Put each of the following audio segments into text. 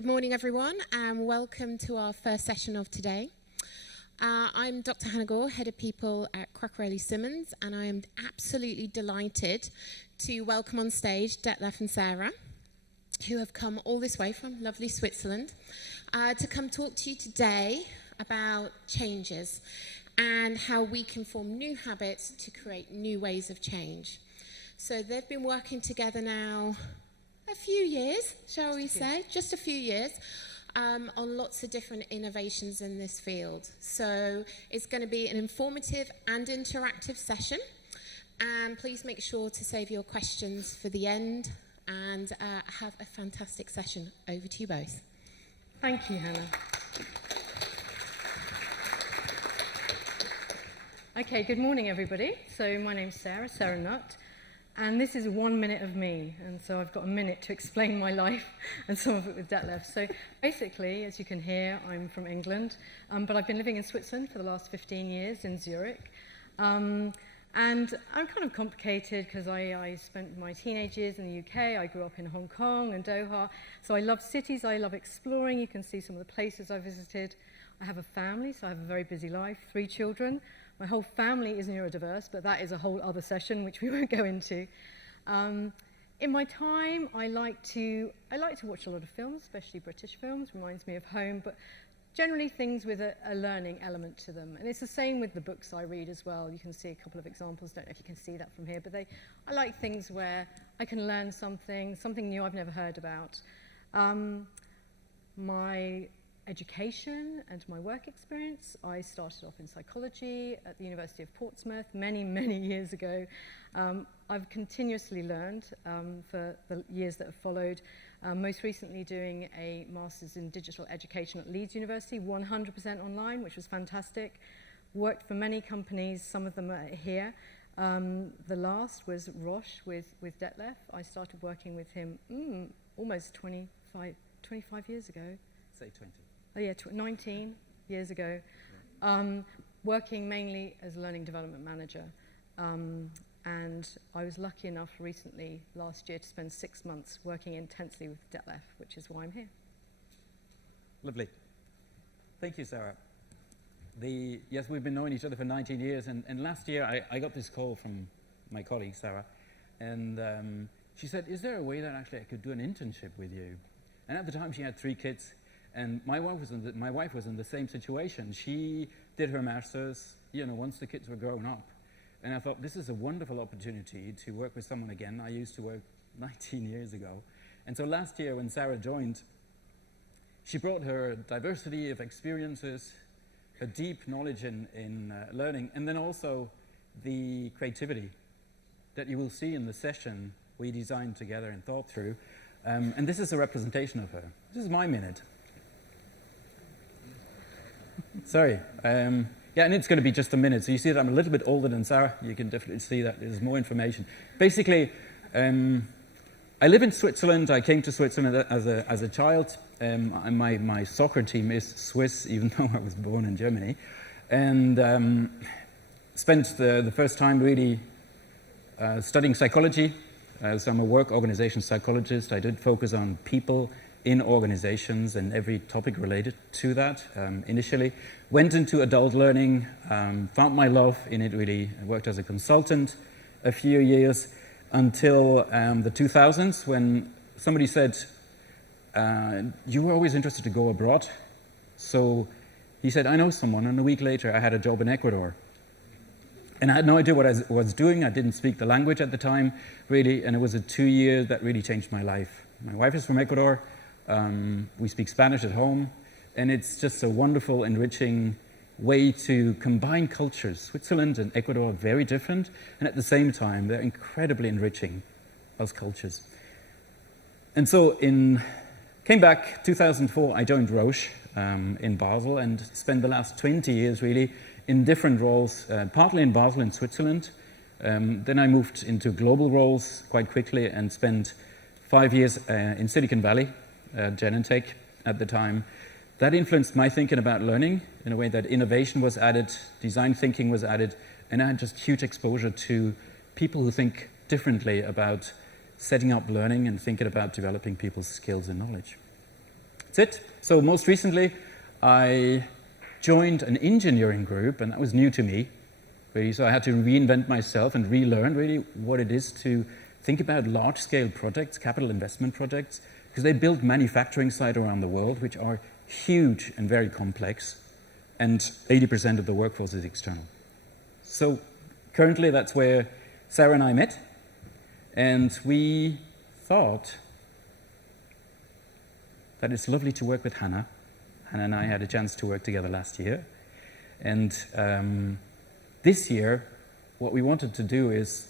Good morning, everyone, and welcome to our first session of today. I'm Dr. Hannah Gore, Head of People at Crockerelli-Simmons, and I am absolutely delighted to welcome on stage Detlef and Sarah, who have come all this way from lovely Switzerland, to come talk to you today about changes and how we can form new habits to create new ways of change. So they've been working together now a few years, shall we say, just a few years, on lots of different innovations in this field. So it's going to be an informative and interactive session, and please make sure to save your questions for the end, and have a fantastic session. Over to you both. Thank you, Hannah. Okay, good morning, everybody. So my name's Sarah Nutt. And this is 1 minute of me, and so I've got a minute to explain my life and some of it with Detlef. So basically, as you can hear, I'm from England, but I've been living in Switzerland for the last 15 years in Zurich. And I'm kind of complicated because I spent my teenage years in the UK. I grew up in Hong Kong and Doha. So I love cities, I love exploring. You can see some of the places I visited. I have a family, so I have a very busy life, 3 children. My whole family is neurodiverse, but that is a whole other session which we won't go into. In my time, I like to watch a lot of films, especially British films. Reminds me of home, but generally things with a learning element to them. And it's the same with the books I read as well. You can see a couple of examples. Don't know if you can see that from here, but I like things where I can learn something new I've never heard about. My education and my work experience, I started off in psychology at the University of Portsmouth many, many years ago. I've continuously learned for the years that have followed, most recently doing a Master's in Digital Education at Leeds University, 100% online, which was fantastic. Worked for many companies, some of them are here. The last was Roche with Detlef. I started working with him almost 25 years ago. Say 20. Oh yeah, 19 years ago, working mainly as a learning development manager. And I was lucky enough recently, last year, to spend 6 months working intensely with Detlef, which is why I'm here. Lovely. Thank you, Sarah. Yes, we've been knowing each other for 19 years, and last year I got this call from my colleague, Sarah, and she said, is there a way that actually I could do an internship with you? And at the time she had 3 kids. And my wife was in the same situation. She did her master's, once the kids were grown up. And I thought, this is a wonderful opportunity to work with someone again. I used to work 19 years ago. And so last year when Sarah joined, she brought her diversity of experiences, her deep knowledge in learning, and then also the creativity that you will see in the session we designed together and thought through. And this is a representation of her. This is my minute. Sorry. Yeah, and it's going to be just a minute. So you see that I'm a little bit older than Sarah. You can definitely see that there's more information. Basically, I live in Switzerland. I came to Switzerland as a child. My soccer team is Swiss, even though I was born in Germany. And spent the first time really studying psychology. So I'm a work organization psychologist. I did focus on people in organizations and every topic related to that initially. Went into adult learning, found my love in it really. I worked as a consultant a few years until the 2000s when somebody said, you were always interested to go abroad. So he said, I know someone, and a week later I had a job in Ecuador. And I had no idea what I was doing. I didn't speak the language at the time, really, and it was a 2 years that really changed my life. My wife is from Ecuador. We speak Spanish at home, and it's just a wonderful, enriching way to combine cultures. Switzerland and Ecuador are very different, and at the same time, they're incredibly enriching as cultures. And so came back 2004, I joined Roche in Basel and spent the last 20 years really in different roles, partly in Basel in Switzerland. Then I moved into global roles quite quickly and spent 5 years in Silicon Valley, Genentech at the time. That influenced my thinking about learning in a way that innovation was added, design thinking was added, and I had just huge exposure to people who think differently about setting up learning and thinking about developing people's skills and knowledge. That's it. So most recently, I joined an engineering group, and that was new to me, really. So I had to reinvent myself and relearn really what it is to think about large-scale projects, capital investment projects, because they build manufacturing sites around the world, which are huge and very complex, and 80% of the workforce is external. So currently, that's where Sarah and I met, and we thought that it's lovely to work with Hannah. Hannah and I had a chance to work together last year. And this year, what we wanted to do is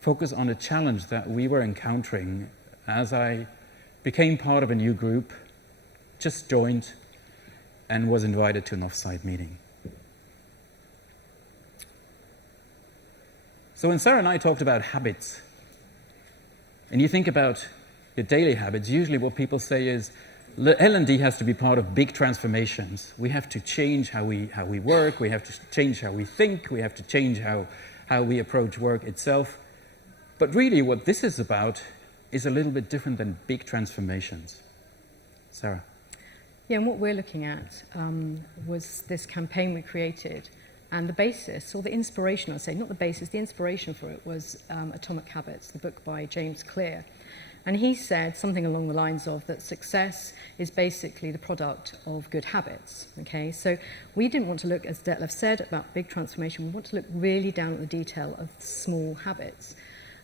focus on a challenge that we were encountering as I became part of a new group, just joined, and was invited to an off-site meeting. So when Sarah and I talked about habits, and you think about your daily habits, usually what people say is, L&D has to be part of big transformations. We have to change how we work, we have to change how we think, we have to change how we approach work itself. But really what this is about is a little bit different than big transformations. Sarah? Yeah, and what we're looking at was this campaign we created, and the basis, or the inspiration, I'd say, not the basis, the inspiration for it was Atomic Habits, the book by James Clear. And he said something along the lines of that success is basically the product of good habits, okay? So we didn't want to look, as Detlef said, about big transformation. We want to look really down at the detail of small habits.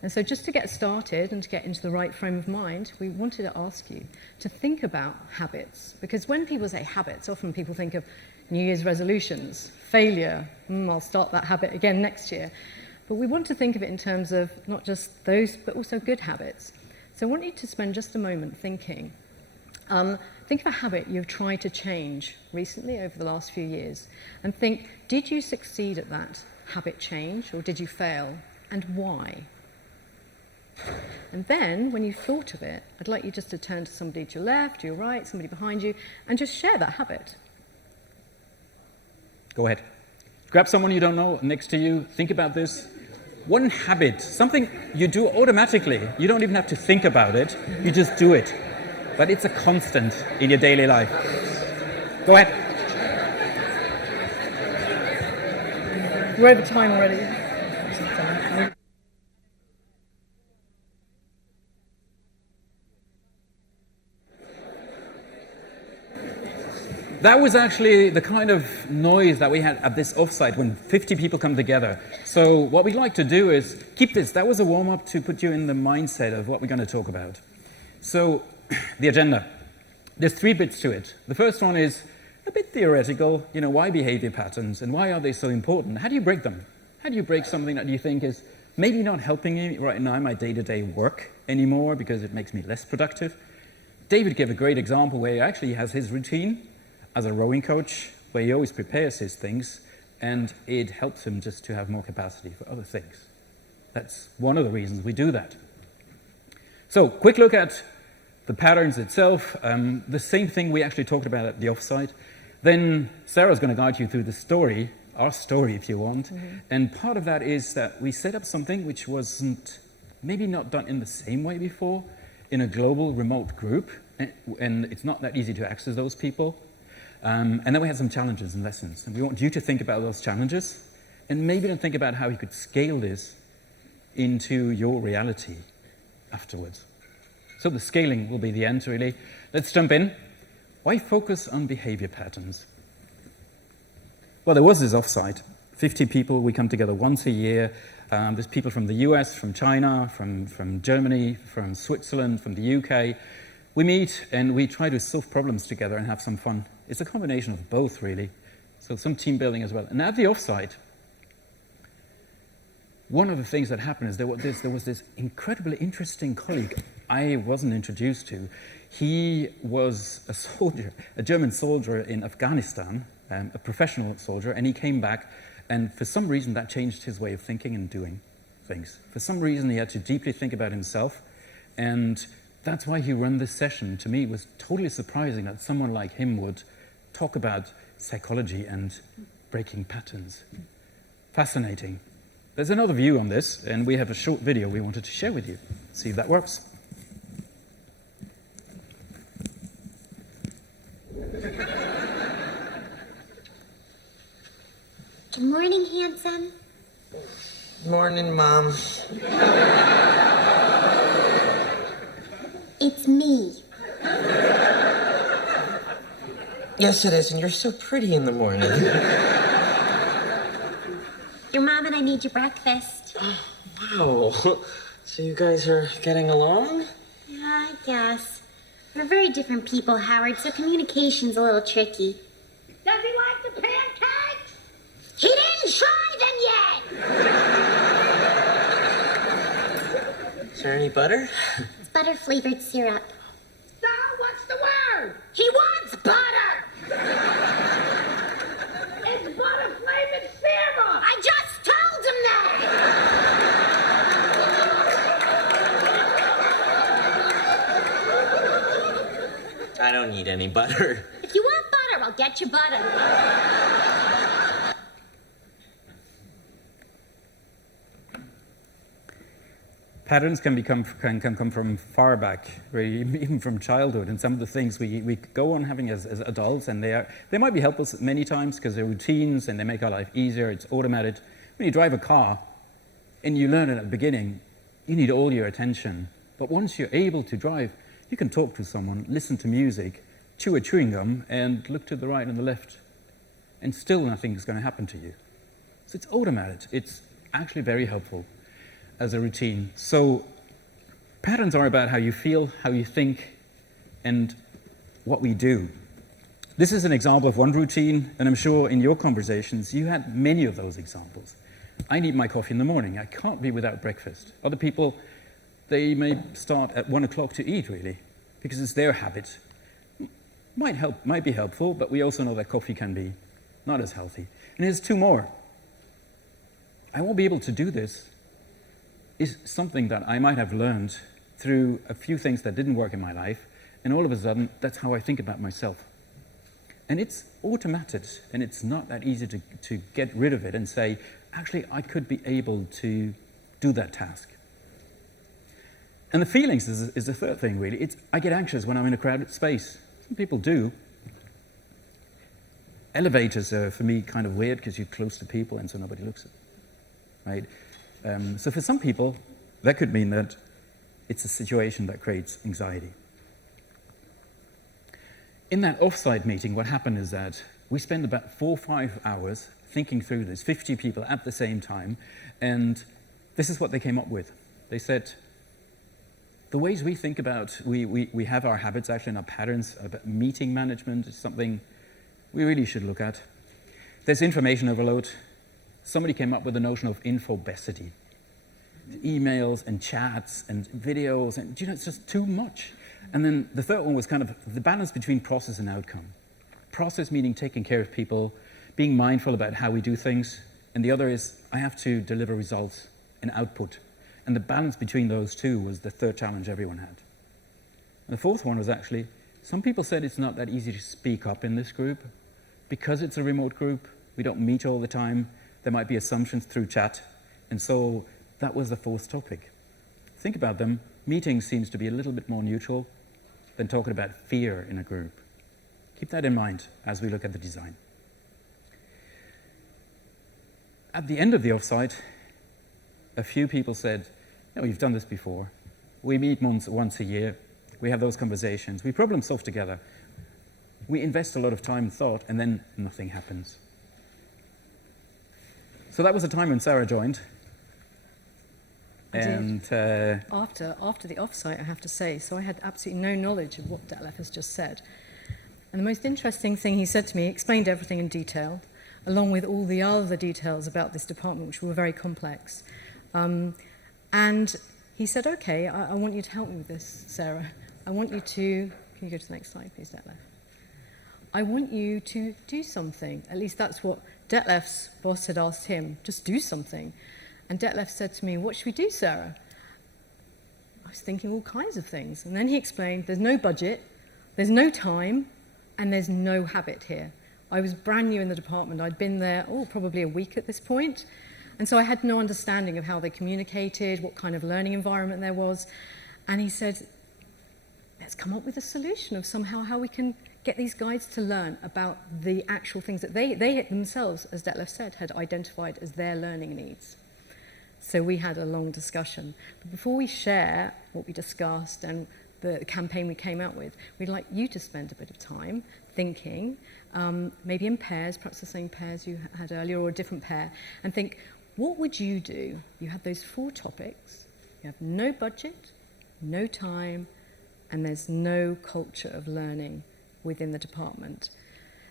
And so just to get started and to get into the right frame of mind, we wanted to ask you to think about habits. Because when people say habits, often people think of New Year's resolutions, failure, I'll start that habit again next year. But we want to think of it in terms of not just those, but also good habits. So I want you to spend just a moment thinking. Think of a habit you've tried to change recently over the last few years, and think, did you succeed at that habit change, or did you fail, and why? And then, when you've thought of it, I'd like you just to turn to somebody to your left, to your right, somebody behind you, and just share that habit. Go ahead. Grab someone you don't know next to you, think about this. One habit, something you do automatically. You don't even have to think about it, you just do it. But it's a constant in your daily life. Go ahead. We're over time already. That was actually the kind of noise that we had at this offsite when 50 people come together. So what we'd like to do is keep this. That was a warm-up to put you in the mindset of what we're going to talk about. So the agenda. There's 3 bits to it. The first one is a bit theoretical. You know, why behavior patterns and why are they so important? How do you break them? How do you break something that you think is maybe not helping me right now in my day-to-day work anymore because it makes me less productive? David gave a great example where he actually has his routine as a rowing coach, where he always prepares his things, and it helps him just to have more capacity for other things. That's one of the reasons we do that. So, quick look at the patterns itself. The same thing we actually talked about at the offsite. Then Sarah's going to guide you through the story, our story if you want. Mm-hmm. And part of that is that we set up something which wasn't, maybe not done in the same way before, in a global remote group, and it's not that easy to access those people. And then we had some challenges and lessons, and we want you to think about those challenges, and maybe then think about how you could scale this into your reality afterwards. So the scaling will be the end, really. Let's jump in. Why focus on behavior patterns? Well, there was this offsite. 50 people, we come together once a year. There's people from the US, from China, from Germany, from Switzerland, from the UK. We meet and we try to solve problems together and have some fun. It's a combination of both, really. So some team building as well. And at the offsite, one of the things that happened is there was this incredibly interesting colleague I wasn't introduced to. He was a soldier, a German soldier in Afghanistan, a professional soldier, and he came back, and for some reason that changed his way of thinking and doing things. For some reason he had to deeply think about himself, and that's why he ran this session. To me, it was totally surprising that someone like him would talk about psychology and breaking patterns. Fascinating. There's another view on this, and we have a short video we wanted to share with you. See if that works. Good morning, handsome. Morning, Mom. It's me. Yes, it is, and you're so pretty in the morning. Your mom and I made you breakfast. Wow. So you guys are getting along? Yeah, I guess. We're very different people, Howard, so communication's a little tricky. Does he like the pancakes? He didn't try them yet! Is there any butter? It's butter-flavored syrup. So, what's the word? He wants butter! It's butter-flavored syrup. I just told him that! I don't need any butter. If you want butter, I'll get you butter. Patterns can come from far back, really, even from childhood, and some of the things we go on having as adults, and they might be helpful many times because they're routines and they make our life easier. It's automated. When you drive a car and you learn it at the beginning, you need all your attention. But once you're able to drive, you can talk to someone, listen to music, chew a chewing gum, and look to the right and the left, and still nothing is going to happen to you. So it's automated. It's actually very helpful as a routine. So patterns are about how you feel, how you think, and what we do. This is an example of one routine, and I'm sure in your conversations you had many of those examples. I need my coffee in the morning. I can't be without breakfast. Other people, they may start at 1 o'clock to eat, really, because it's their habit. Might be helpful, but we also know that coffee can be not as healthy. And here's two more. I won't be able to do this is something that I might have learned through a few things that didn't work in my life, and all of a sudden, that's how I think about myself. And it's automated, and it's not that easy to get rid of it and say, actually, I could be able to do that task. And the feelings is the third thing, really. I get anxious when I'm in a crowded space. Some people do. Elevators are, for me, kind of weird because you're close to people and so nobody looks at you, right? So for some people, that could mean that it's a situation that creates anxiety. In that offsite meeting, what happened is that we spent about 4 or 5 hours thinking through this, 50 people at the same time, and this is what they came up with. They said, the ways we think about, we have our habits actually and our patterns about meeting management is something we really should look at. There's information overload. Somebody came up with the notion of infobesity. Emails and chats and videos, and it's just too much. And then the third one was kind of the balance between process and outcome. Process meaning taking care of people, being mindful about how we do things, and the other is I have to deliver results and output. And the balance between those two was the third challenge everyone had. And the fourth one was actually, some people said it's not that easy to speak up in this group. Because it's a remote group, we don't meet all the time, there might be assumptions through chat, and so that was the fourth topic. Think about them. Meeting seems to be a little bit more neutral than talking about fear in a group. Keep that in mind as we look at the design. At the end of the offsite, a few people said, we've done this before. We meet once a year. We have those conversations. We problem solve together. We invest a lot of time and thought, and then nothing happens. So that was the time when Sarah joined. And after the offsite, I have to say, so I had absolutely no knowledge of what Detlef has just said. And the most interesting thing he said to me, he explained everything in detail, along with all the other details about this department, which were very complex. And he said, okay, I want you to help me with this, Sarah. I want you to, can you go to the next slide, please, Detlef? I want you to do something. At least that's what Detlef's boss had asked him, just do something. And Detlef said to me, what should we do, Sarah? I was thinking all kinds of things. And then he explained, there's no budget, there's no time, and there's no habit here. I was brand new in the department. I'd been there, probably a week at this point. And so I had no understanding of how they communicated, what kind of learning environment there was. And he said, let's come up with a solution of somehow how we can get these guides to learn about the actual things that they themselves, as Detlef said, had identified as their learning needs. So we had a long discussion. But before we share what we discussed and the campaign we came out with, we'd like you to spend a bit of time thinking, maybe in pairs, perhaps the same pairs you had earlier or a different pair, and think, what would you do? You have those 4 topics, you have no budget, no time, and there's no culture of learning within the department.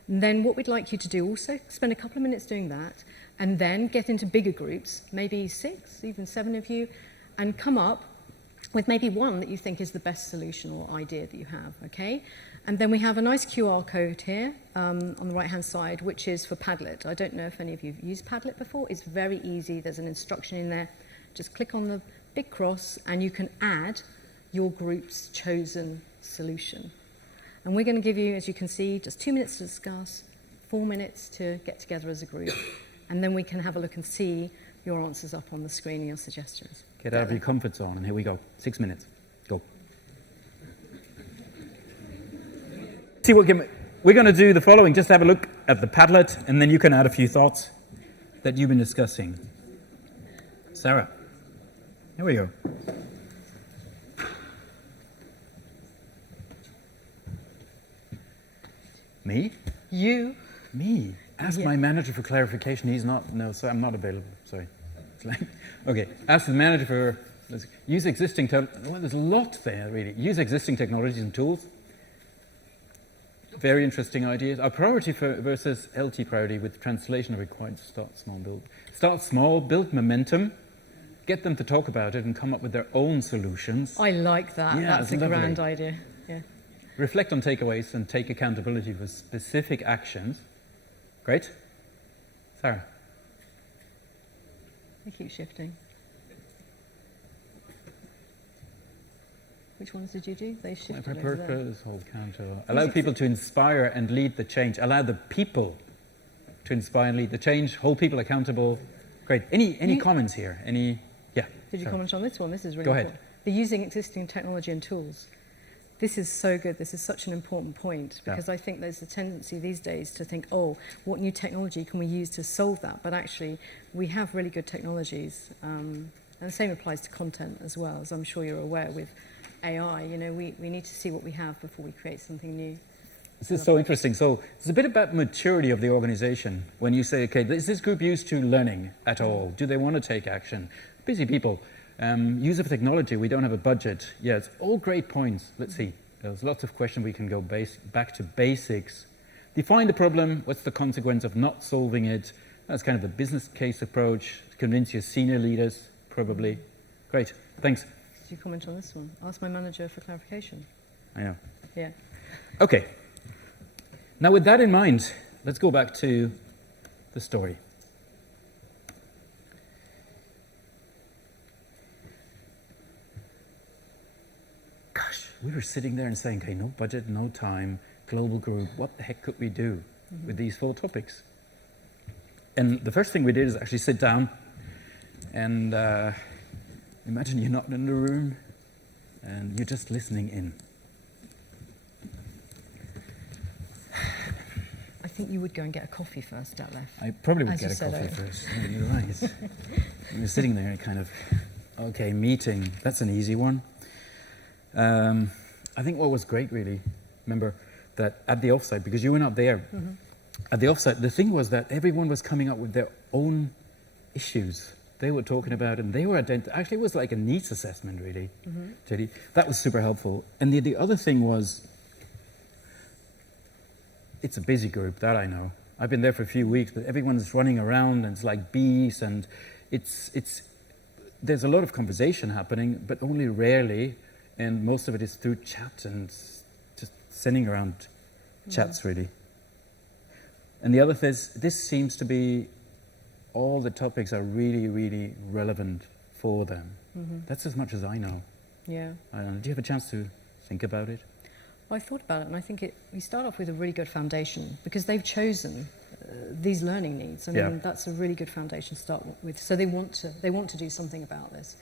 And then what we'd like you to do also, spend a couple of minutes doing that, and then get into bigger groups, maybe 6, even 7 of you, and come up with maybe one that you think is the best solution or idea that you have, okay? And then we have a nice QR code here on the right-hand side, which is for Padlet. I don't know if any of you have used Padlet before. It's very easy. There's an instruction in there. Just click on the big cross, and you can add your group's chosen solution. And we're going to give you, as you can see, just 2 minutes to discuss, 4 minutes to get together as a group, and then we can have a look and see your answers up on the screen and your suggestions. Get out of your comfort zone, and here we go. 6 minutes. Go. See, we're going to do the following. Just have a look at the Padlet, and then you can add a few thoughts that you've been discussing. Sarah, here we go. Me? You. Me? Ask Yeah. my manager for clarification. He's not. No, sorry, I'm not available. Sorry. It's like, okay. Ask the manager for. Use existing. Well, there's a lot there really. Use existing technologies and tools. Very interesting ideas. Our priority versus LT priority with translation are required to start small, build momentum, get them to talk about it and come up with their own solutions. I like that. Yeah, That's it's a lovely. grand idea. Yeah. Reflect on takeaways and take accountability for specific actions. Great. Sarah. They keep shifting. Which ones did you do? They shifted over there. Purpose, hold counter. Allow people to inspire and lead the change. Allow the people to inspire and lead the change. Hold people accountable. Great. Any comments here? Yeah. Did you sorry. comment on this one? This is really Go ahead. important. The using existing technology and tools. This is so good. This is such an important point because I think there's a tendency these days to think, oh, what new technology can we use to solve that? But actually, we have really good technologies. And the same applies to content as well, as I'm sure you're aware with AI. You know, we need to see what we have before we create something new. This is so interesting. So it's a bit about maturity of the organization. When you say, okay, is this group used to learning at all? Do they want to take action? Busy people. Use of technology, we don't have a budget. Yeah, it's all great points. Let's see. There's lots of questions. We can go back to basics. Define the problem. What's the consequence of not solving it? That's kind of the business case approach. Convince your senior leaders, probably. Great. Thanks. Did you comment on this one? Ask my manager for clarification. I know. Yeah. Okay. Now, with that in mind, let's go back to the story. Gosh, we were sitting there and saying, okay, no budget, no time, global group, what the heck could we do with these 4 topics? And the first thing we did is actually sit down and imagine you're not in the room and you're just listening in. I think you would go and get a coffee first, Detlef. I probably would As you get a said coffee earlier. first. Yeah, you're right. We were sitting there and kind of, okay, meeting. That's an easy one. I think what was great, really, remember that at the offsite, because you were not there, at the offsite, the thing was that everyone was coming up with their own issues they were talking about, and they were actually it was like a needs assessment, really. JD. That was super helpful. And the other thing was, it's a busy group, that I know. I've been there for a few weeks, but everyone's running around and it's like bees, and there's a lot of conversation happening, but only rarely, and most of it is through chat and just sending around chats, really. And the other thing is, this seems to be, all the topics are really, really relevant for them. That's as much as I know. Yeah. Do you have a chance to think about it? Well, I thought about it, and I think we start off with a really good foundation because they've chosen these learning needs. I mean, that's a really good foundation to start with. So they want to do something about this.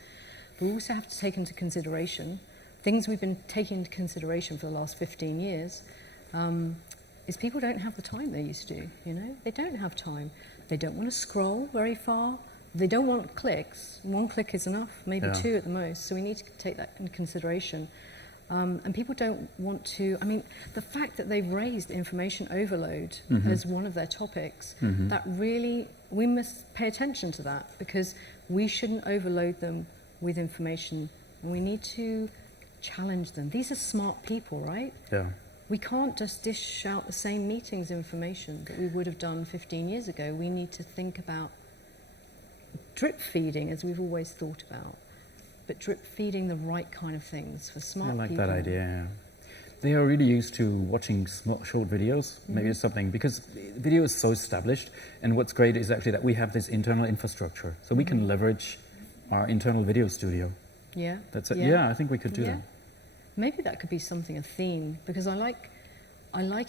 But we also have to take into consideration things we've been taking into consideration for the last 15 years. is people don't have the time they used to, you know? They don't have time. They don't want to scroll very far. They don't want clicks. One click is enough, maybe two at the most. So we need to take that into consideration. And people don't want to, I mean, the fact that they've raised information overload as one of their topics, that really, we must pay attention to that, because we shouldn't overload them with information, and we need to challenge them. These are smart people, right? Yeah. We can't just dish out the same meetings information that we would have done 15 years ago. We need to think about drip feeding, as we've always thought about, but drip feeding the right kind of things for smart people. I like that idea, yeah. They are really used to watching short videos, maybe it's something, because video is so established, and what's great is actually that we have this internal infrastructure, so we can leverage our internal video studio. Yeah. That's it. Yeah, I think we could do that. Maybe that could be something, a theme, because I like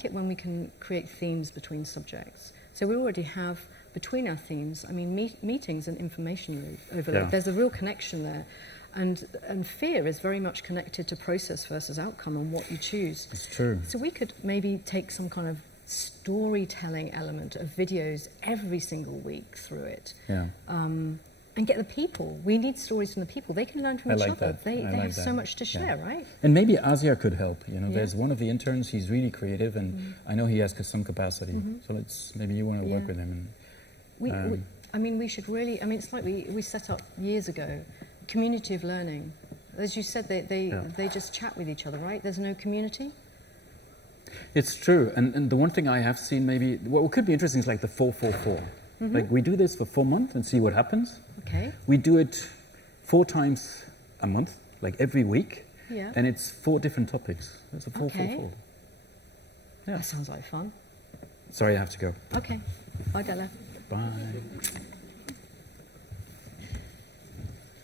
it when we can create themes between subjects. So we already have, between our themes, I mean, meetings and information overload. Yeah. There's a real connection there. And fear is very much connected to process versus outcome and what you choose. It's true. So we could maybe take some kind of storytelling element of videos every single week through it. Yeah. And get the people. We need stories from the people. They can learn from each other. That. They like have that. so much to share, right? And maybe Asia could help. You know, Yeah. there's one of the interns. He's really creative, and I know he has some capacity. So maybe you want to work with him. And, I mean, we should really. I mean, it's like we set up years ago, community of learning. As you said, they just chat with each other, right? There's no community. It's true. And the one thing I have seen, maybe what could be interesting is like the 4-4-4. Like we do this for 4 months and see what happens. Okay. We do it 4 times a month, like every week. Yeah. And it's 4 different topics. It's a 4-4-4. Okay. Yeah. That sounds like fun. Sorry, I have to go. Okay. Bye, Della. Bye.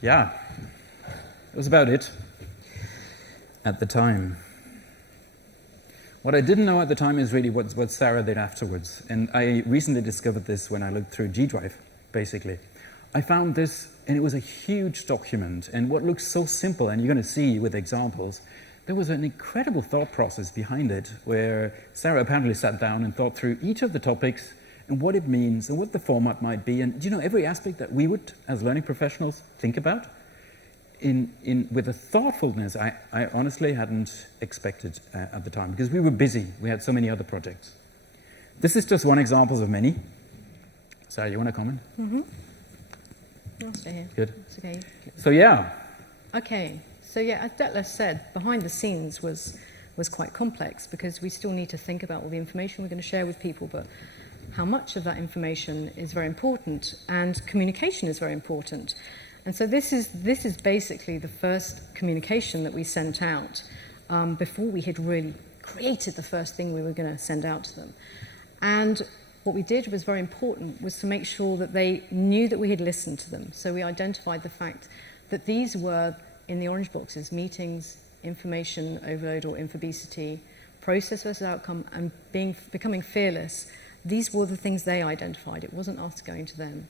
Yeah, that was about it at the time. What I didn't know at the time is really what Sarah did afterwards. And I recently discovered this when I looked through G Drive, basically. I found this, and it was a huge document. And what looks so simple, and you're going to see with examples, there was an incredible thought process behind it, where Sarah apparently sat down and thought through each of the topics and what it means and what the format might be. And you know, every aspect that we would, as learning professionals, think about with a thoughtfulness I honestly hadn't expected at the time, because we were busy. We had so many other projects. This is just one example of many. Sarah, you want to comment? I'll stay here. Good. It's okay. So yeah. Okay. So yeah, as Detlef said, behind the scenes was quite complex, because we still need to think about all the information we're going to share with people, but how much of that information is very important, and communication is very important. And so this is basically the first communication that we sent out before we had really created the first thing we were going to send out to them. And what we did was very important, was to make sure that they knew that we had listened to them. So we identified the fact that these were, in the orange boxes, meetings, information overload or infobesity, process versus outcome, and becoming fearless. These were the things they identified. It wasn't us going to them.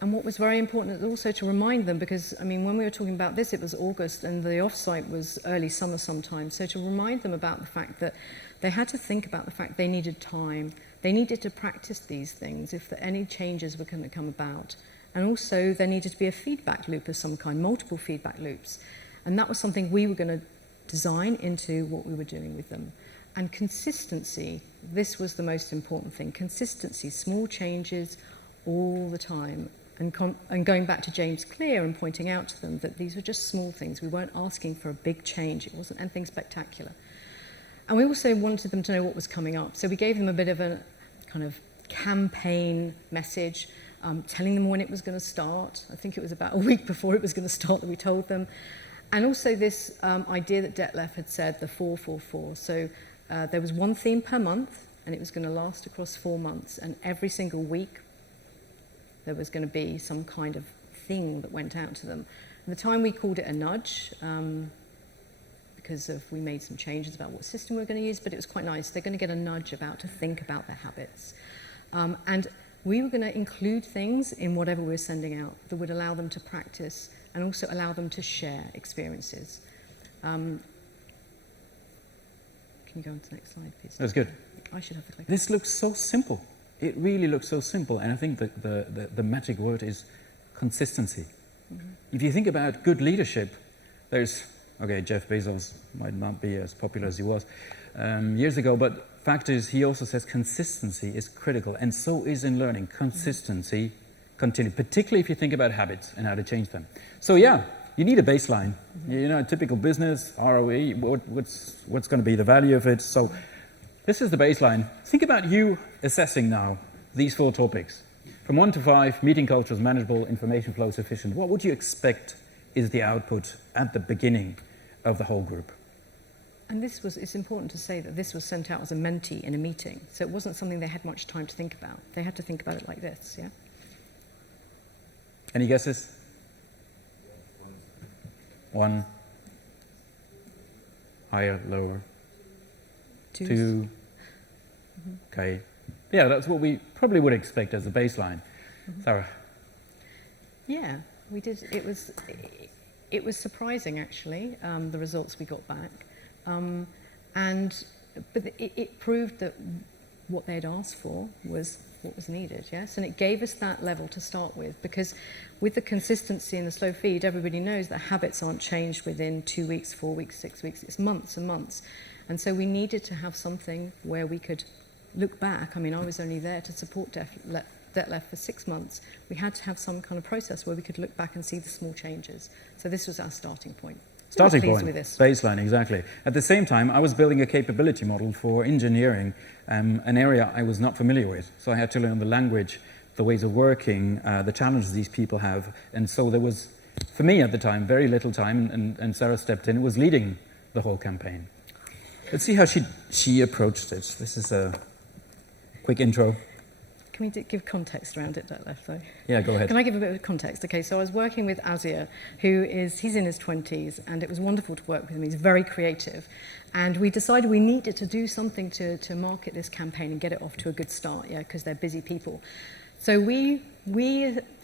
And what was very important is also to remind them, because, I mean, when we were talking about this, it was August and the offsite was early summer sometime. So to remind them about the fact that they had to think about the fact they needed time. They needed to practice these things if any changes were going to come about. And also there needed to be a feedback loop of some kind, multiple feedback loops. And that was something we were going to design into what we were doing with them. And consistency, this was the most important thing. Consistency, small changes all the time. And going back to James Clear and pointing out to them that these were just small things. We weren't asking for a big change. It wasn't anything spectacular. And we also wanted them to know what was coming up. So we gave them a bit of a kind of campaign message, telling them when it was going to start. I think it was about a week before it was going to start that we told them. And also this idea that Detlef had said, the 4-4-4. So there was one theme per month, and it was going to last across 4 months. And every single week, there was going to be some kind of thing that went out to them. At the time, we called it a nudge, because we made some changes about what system we were going to use, but it was quite nice. They're going to get a nudge to think about their habits. And we were going to include things in whatever we were sending out that would allow them to practice and also allow them to share experiences. Can Can you go on to the next slide, please? That's good. I should have the clicker. This looks so simple. It really looks so simple. And I think that the magic word is consistency. If you think about good leadership, there's, okay, Jeff Bezos might not be as popular as he was years ago, but fact is, he also says consistency is critical, and so is in learning. Consistency, continue, particularly if you think about habits and how to change them. So yeah, you need a baseline. You know, a typical business, ROE, what's going to be the value of it. So this is the baseline. Think about you assessing now these 4 topics. From 1 to 5, meeting culture is manageable, information flow sufficient. What would you expect is the output at the beginning of the whole group? And it's important to say that this was sent out as a mentee in a meeting. So it wasn't something they had much time to think about. They had to think about it like this, yeah? Any guesses? 1. Higher, lower. 2. Okay. Yeah, that's what we probably would expect as a baseline. Sarah? Yeah, we did. It was surprising, actually, the results we got back. But it proved that what they'd asked for was what was needed, yes? And it gave us that level to start with, because with the consistency and the slow feed, everybody knows that habits aren't changed within 2 weeks, 4 weeks, 6 weeks. It's months and months. And so we needed to have something where we could look back. I mean, I was only there to support Detlef for 6 months. We had to have some kind of process where we could look back and see the small changes. So this was our starting point. Starting Pleased point, with this. baseline, exactly. At the same time, I was building a capability model for engineering, an area I was not familiar with. So I had to learn the language, the ways of working, the challenges these people have. And so there was, for me at the time, very little time, and Sarah stepped in, was leading the whole campaign. Let's see how she approached it. This is a quick intro. Can we give context around it, Detlef, though? Yeah, go ahead. Can I give a bit of context? Okay, so I was working with Azir, he's in his 20s, and it was wonderful to work with him. He's very creative. And we decided we needed to do something to market this campaign and get it off to a good start, yeah, because they're busy people. So we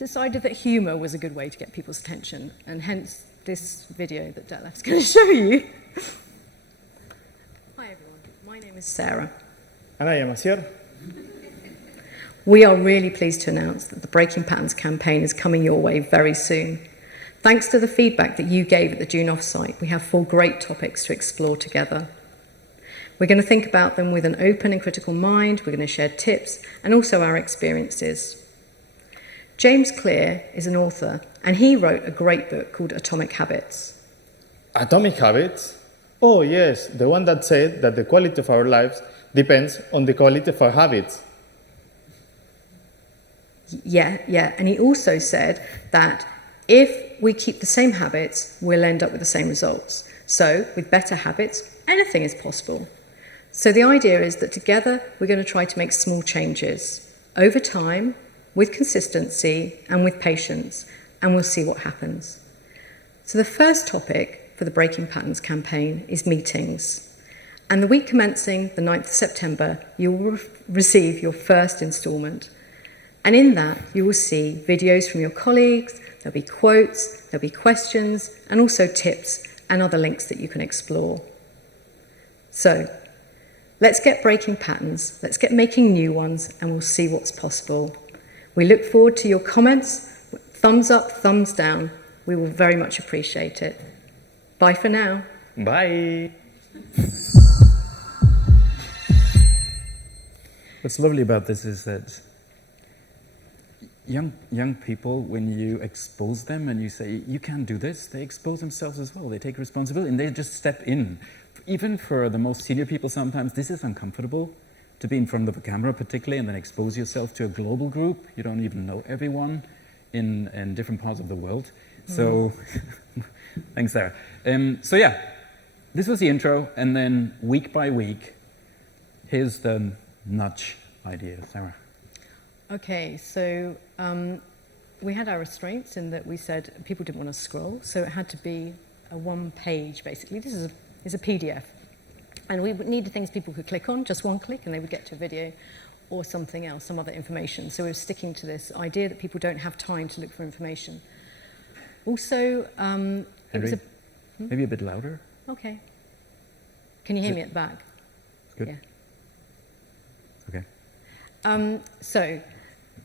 decided that humour was a good way to get people's attention, and hence this video that Detlef's going to show you. Hi, everyone. My name is Sarah. And I am Asier. We are really pleased to announce that the Breaking Patterns campaign is coming your way very soon. Thanks to the feedback that you gave at the June offsite, we have 4 great topics to explore together. We're going to think about them with an open and critical mind. We're going to share tips and also our experiences. James Clear is an author, and he wrote a great book called Atomic Habits. Atomic Habits? Oh yes, the one that said that the quality of our lives depends on the quality of our habits. Yeah. And he also said that if we keep the same habits, we'll end up with the same results. So with better habits, anything is possible. So the idea is that together we're going to try to make small changes over time, with consistency and with patience, and we'll see what happens. So the first topic for the Breaking Patterns campaign is meetings. And the week commencing the 9th of September, you will receive your first instalment. And in that, you will see videos from your colleagues, there'll be quotes, there'll be questions, and also tips and other links that you can explore. So, let's get breaking patterns, let's get making new ones, and we'll see what's possible. We look forward to your comments. Thumbs up, thumbs down. We will very much appreciate it. Bye for now. Bye. What's lovely about this is that young people, when you expose them and you say, you can't do this, they expose themselves as well. They take responsibility and they just step in. Even for the most senior people sometimes, this is uncomfortable to be in front of a camera particularly and then expose yourself to a global group. You don't even know everyone in different parts of the world. So, thanks, Sarah. So yeah, this was the intro, and then week by week, here's the nudge idea, Sarah. Okay, so we had our restraints in that we said people didn't want to scroll, so it had to be a 1 page, basically. This is a PDF. And we needed things people could click on, just 1 click, and they would get to a video or something else, some other information. So we were sticking to this idea that people don't have time to look for information. Also, it was Maybe a bit louder? Okay. Can you hear me at the back? Good. Yeah. Okay. So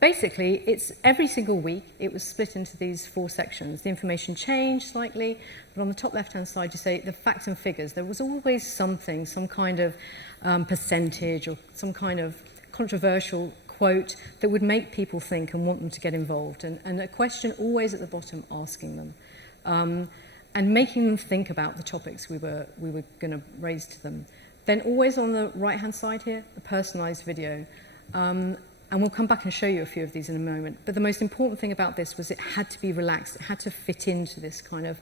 basically, it's every single week, it was split into these 4 sections. The information changed slightly, but on the top left-hand side, you say the facts and figures. There was always something, some kind of percentage or some kind of controversial quote that would make people think and want them to get involved. And a question always at the bottom asking them. And making them think about the topics we were going to raise to them. Then always on the right-hand side here, the personalised video. And we'll come back and show you a few of these in a moment. But the most important thing about this was it had to be relaxed. It had to fit into this kind of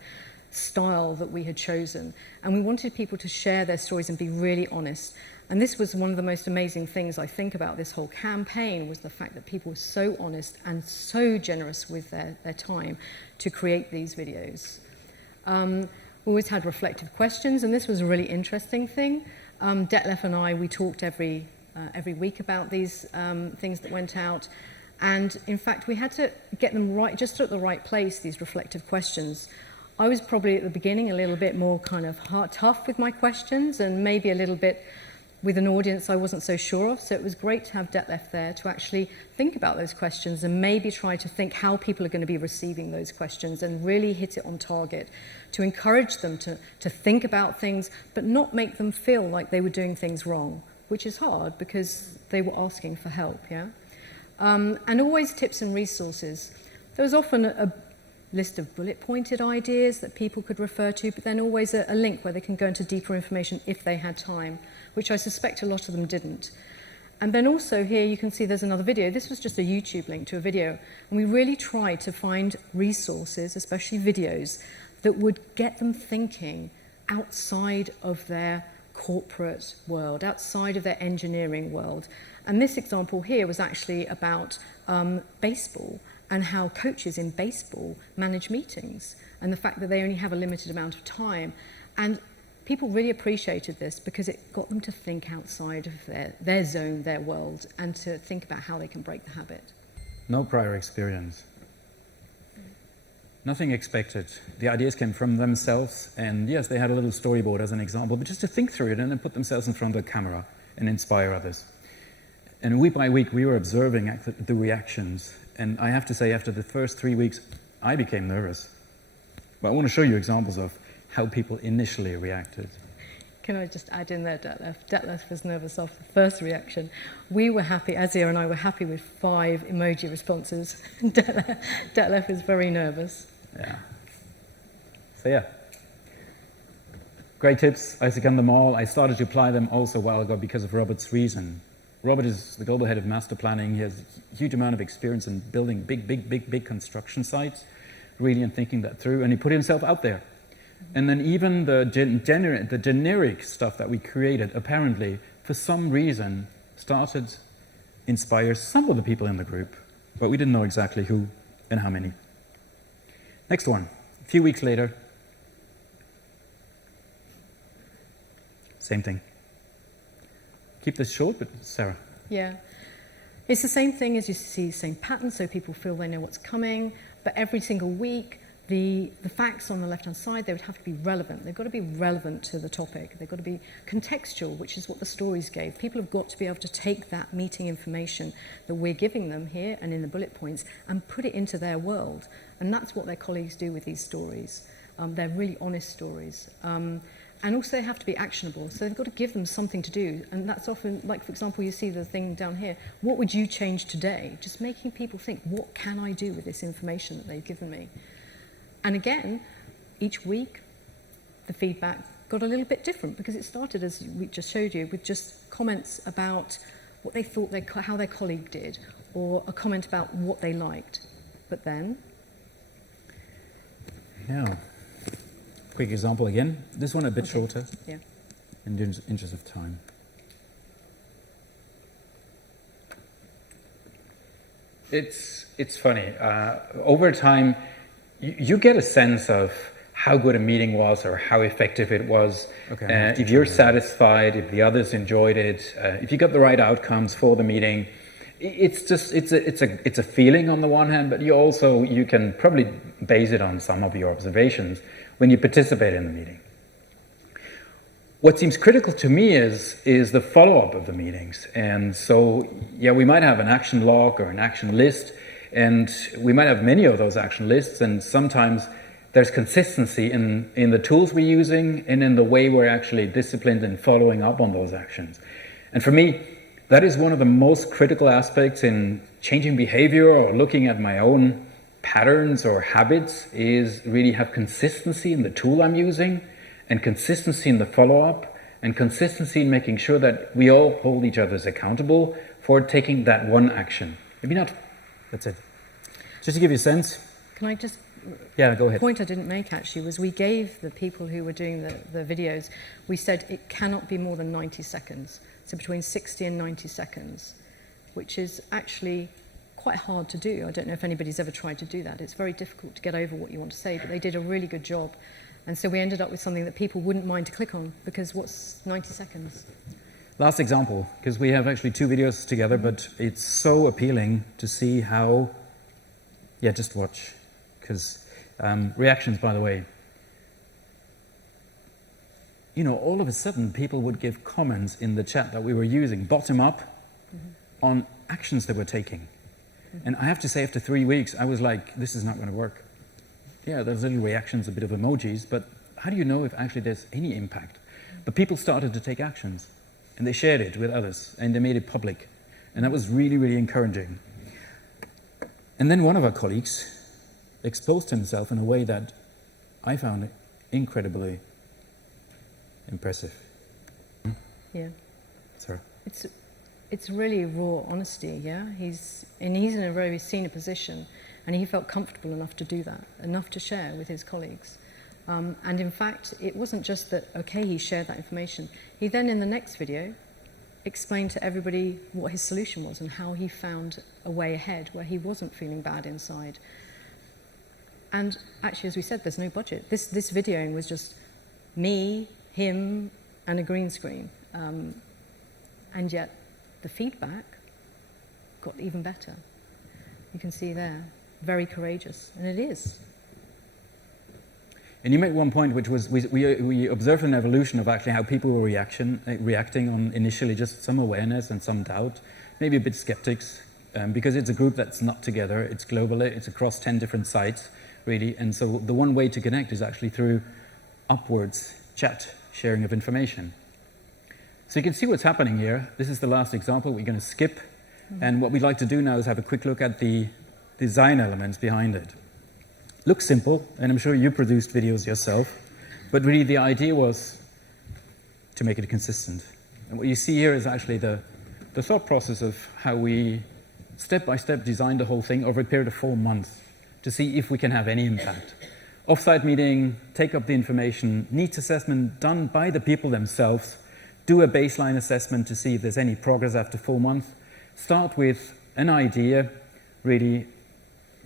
style that we had chosen. And we wanted people to share their stories and be really honest. And this was one of the most amazing things I think about this whole campaign was the fact that people were so honest and so generous with their time to create these videos. We always had reflective questions, and this was a really interesting thing. Detlef and I, we talked every week about these things that went out. And in fact, we had to get them right, just at the right place, these reflective questions. I was probably at the beginning a little bit more kind of tough with my questions and maybe a little bit with an audience I wasn't so sure of. So it was great to have Detlef there to actually think about those questions and maybe try to think how people are going to be receiving those questions and really hit it on target, to encourage them to think about things, but not make them feel like they were doing things wrong, which is hard because they were asking for help, yeah? And always tips and resources. There was often a list of bullet-pointed ideas that people could refer to, but then always a link where they can go into deeper information if they had time, which I suspect a lot of them didn't. And then also here you can see there's another video. This was just a YouTube link to a video. And we really tried to find resources, especially videos, that would get them thinking outside of their corporate world, outside of their engineering world. And this example here was actually about baseball and how coaches in baseball manage meetings and the fact that they only have a limited amount of time. And people really appreciated this because it got them to think outside of their zone, their world, and to think about how they can break the habit. No prior experience. Nothing expected. The ideas came from themselves, and yes, they had a little storyboard as an example, but just to think through it and then put themselves in front of the camera and inspire others. And week by week, we were observing the reactions. And I have to say, after the first 3 weeks, I became nervous. But I want to show you examples of how people initially reacted. Can I just add in there, Detlef? Detlef was nervous after the first reaction. We were happy, Azir and I were happy with 5 emoji responses. Detlef is very nervous. Yeah. So yeah. Great tips. I second them all. I started to apply them also a while ago because of Robert's reason. Robert is the global head of master planning. He has a huge amount of experience in building big construction sites, really in thinking that through, and he put himself out there. And then even the generic stuff that we created, apparently, for some reason, started inspire some of the people in the group, but we didn't know exactly who and how many. Next one. A few weeks later, same thing. Keep this short, but Sarah. Yeah. It's the same thing as you see, same pattern, so people feel they know what's coming, but every single week, the facts on the left-hand side, they would have to be relevant. They've got to be relevant to the topic. They've got to be contextual, which is what the stories gave. People have got to be able to take that meeting information that we're giving them here and in the bullet points and put it into their world. And that's what their colleagues do with these stories. They're really honest stories. And also they have to be actionable. So they've got to give them something to do. And that's often, like, for example, you see the thing down here, what would you change today? Just making people think, what can I do with this information that they've given me? And again, each week, the feedback got a little bit different because it started, as we just showed you, with just comments about what they thought, how their colleague did, or a comment about what they liked. But then... Yeah. Quick example again. This one a bit shorter, yeah, in the interest of time. It's funny. Over time, you get a sense of how good a meeting was or how effective it was. Okay, if you're satisfied, if the others enjoyed it, if you got the right outcomes for the meeting, it's a feeling on the one hand, but you can probably base it on some of your observations when you participate in the meeting. What seems critical to me is the follow-up of the meetings. And so, yeah, we might have an action log or an action list, and we might have many of those action lists, and sometimes there's consistency in the tools we're using and in the way we're actually disciplined in following up on those actions. And for me, that is one of the most critical aspects in changing behavior or looking at my own patterns or habits, is really have consistency in the tool I'm using, and consistency in the follow-up, and consistency in making sure that we all hold each other accountable for taking that one action. Maybe not. That's it. Just to give you a sense. Can I just... Yeah, go ahead. The point I didn't make actually was we gave the people who were doing the videos, we said it cannot be more than 90 seconds. So between 60 and 90 seconds, which is actually quite hard to do. I don't know if anybody's ever tried to do that. It's very difficult to get over what you want to say, but they did a really good job. And so we ended up with something that people wouldn't mind to click on, because what's 90 seconds? Last example, because we have actually 2 videos together, but it's so appealing to see how, yeah, just watch. Because reactions, by the way, you know, all of a sudden people would give comments in the chat that we were using, bottom up, on actions they were taking. And I have to say, after 3 weeks, I was like, this is not going to work. Yeah, there's little reactions, a bit of emojis, but how do you know if actually there's any impact? But people started to take actions, and they shared it with others, and they made it public. And that was really, really encouraging. And then one of our colleagues exposed himself in a way that I found incredibly impressive. Yeah. Sorry. It's really raw honesty, yeah? He's in a very senior position, and he felt comfortable enough to do that, enough to share with his colleagues. And in fact, it wasn't just that, okay, he shared that information. He then, in the next video, explained to everybody what his solution was and how he found a way ahead where he wasn't feeling bad inside. And actually, as we said, there's no budget. This videoing was just me, him, and a green screen. And yet, the feedback got even better. You can see there, very courageous, and it is. And you make one point, which was we observed an evolution of actually how people were reacting on initially just some awareness and some doubt, maybe a bit skeptics, because it's a group that's not together, it's global, it's across 10 different sites, really, and so the one way to connect is actually through upwards chat, sharing of information. So you can see what's happening here. This is the last example we're going to skip, and what we'd like to do now is have a quick look at the design elements behind it. Looks simple, and I'm sure you produced videos yourself, but really the idea was to make it consistent. And what you see here is actually the thought process of how we step-by-step designed the whole thing over a period of 4 months to see if we can have any impact. Off-site meeting, take up the information, needs assessment done by the people themselves, do a baseline assessment to see if there's any progress after 4 months, start with an idea, really.